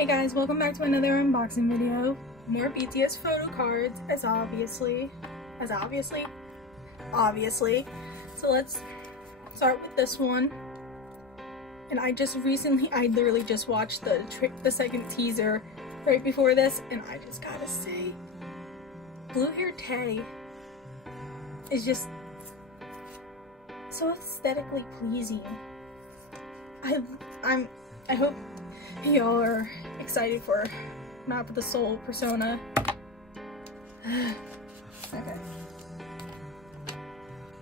Hey guys, welcome back to another unboxing video. More BTS Photocards, as obviously. So let's start with this one. And I literally just watched the second teaser right before this, and I just gotta say, Blue Hair Tay is just so aesthetically pleasing. I hope y'all are excited for Map of the Soul Persona. Okay.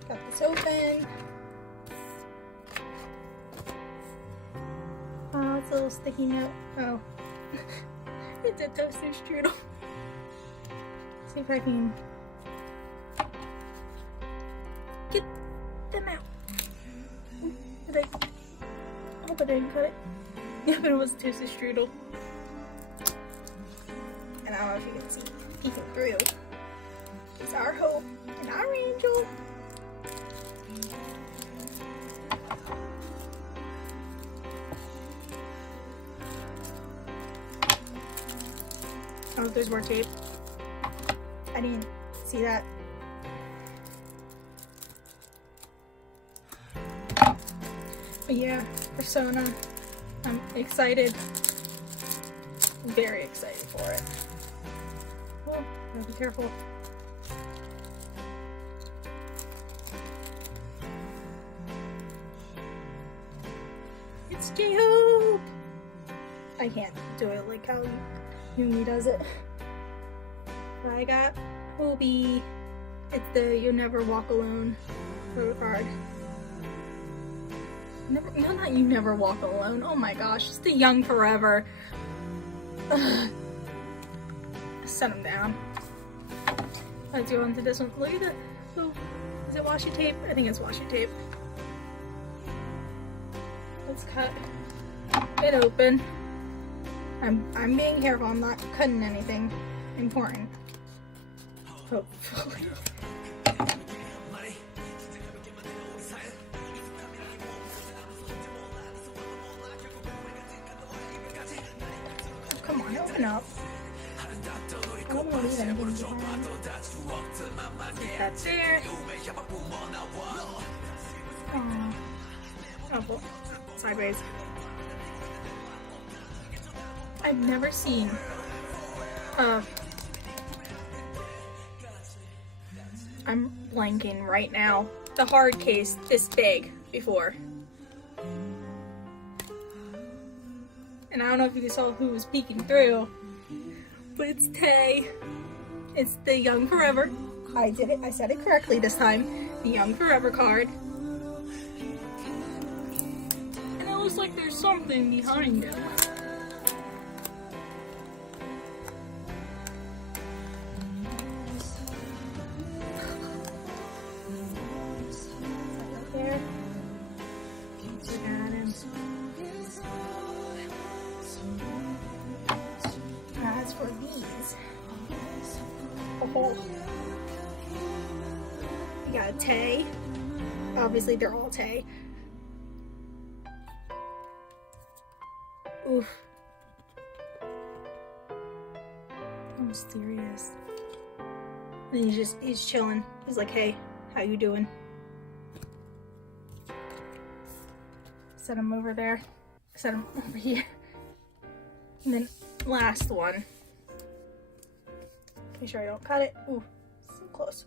Got this open. Oh, it's a little sticky note. Oh. It's a toaster strudel. See if I can get them out. I hope I didn't cut it. Yeah, but it was a toaster strudel. And I don't know if you can see peeking through. It's our hope and our angel. Oh, there's more tape. I didn't see that. But yeah, Persona. I'm excited. Very excited for it. Oh, gotta be careful. It's J-Hope! I can't do it like how Yumi does it. But I got Hobie. It's the You'll Never Walk Alone photocard. Not You Never Walk Alone. Oh my gosh, it's the Young Forever. Ugh. Set them down. Let's go into this one. Look at that. Oh, is it washi tape? I think it's washi tape. Let's cut it open. I'm being careful. I'm not cutting anything important. Hopefully. Come on, open up. I don't want to leave anything behind. Get that there. Oh, well, sideways. I've never seen I'm blanking right now. The hard case this big before. And I don't know if you saw who was peeking through, but it's Tay. It's the Young Forever. I did it. I said it correctly this time. The Young Forever card. And it looks like there's something behind it. There. We got him. As for these, we got Tay. Obviously, they're all Tay. Oof. So mysterious. And he's chilling. He's like, hey, how you doing? Set him over there. Set him over here. And then last one. Make sure I don't cut it. Ooh, so close.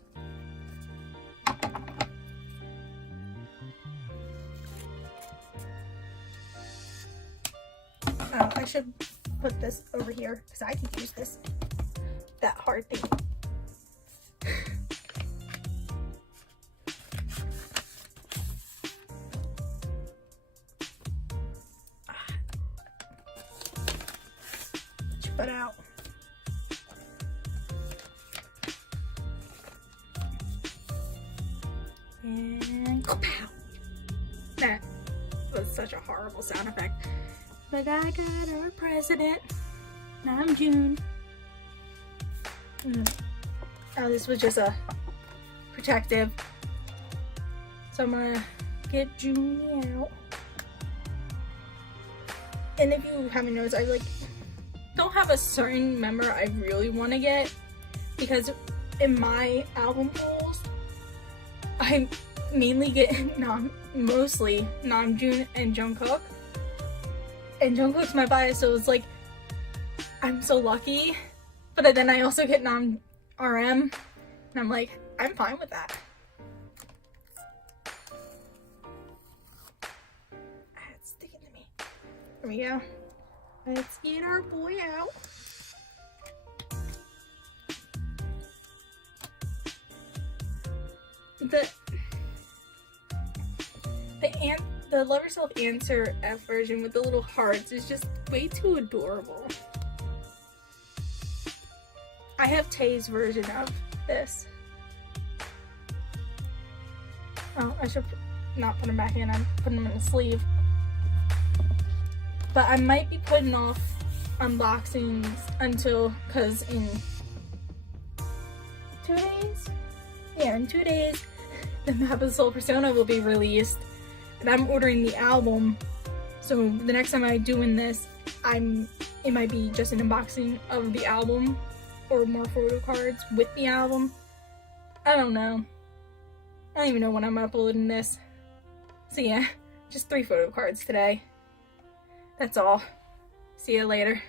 Oh, I should put this over here because I can use this. That hard thing. Put out. And pow! That was such a horrible sound effect. But I got our president. Now I'm June. Oh, this was just a protective. So I'm gonna get June out. And if you haven't noticed, I like don't have a certain member I really want to get, because in my album polls, I mainly get mostly Namjoon and Jungkook. And Jungkook's my bias, so it's like, I'm so lucky. But then I also get RM, and I'm like, I'm fine with that. It's sticking to me. Here we go. Let's get our boy out. The Love Yourself Answer F version with the little hearts is just way too adorable. I have Tae's version of this. Oh, I should not put them back in. I'm putting them in the sleeve. But I might be putting off unboxings until, because in 2 days? Yeah, in 2 days, the Map of the Soul Persona will be released. And I'm ordering the album. So the next time I'm doing this, it might be just an unboxing of the album or more photo cards with the album. I don't know. I don't even know when I'm uploading this. So yeah, just 3 photo cards today. That's all. See you later.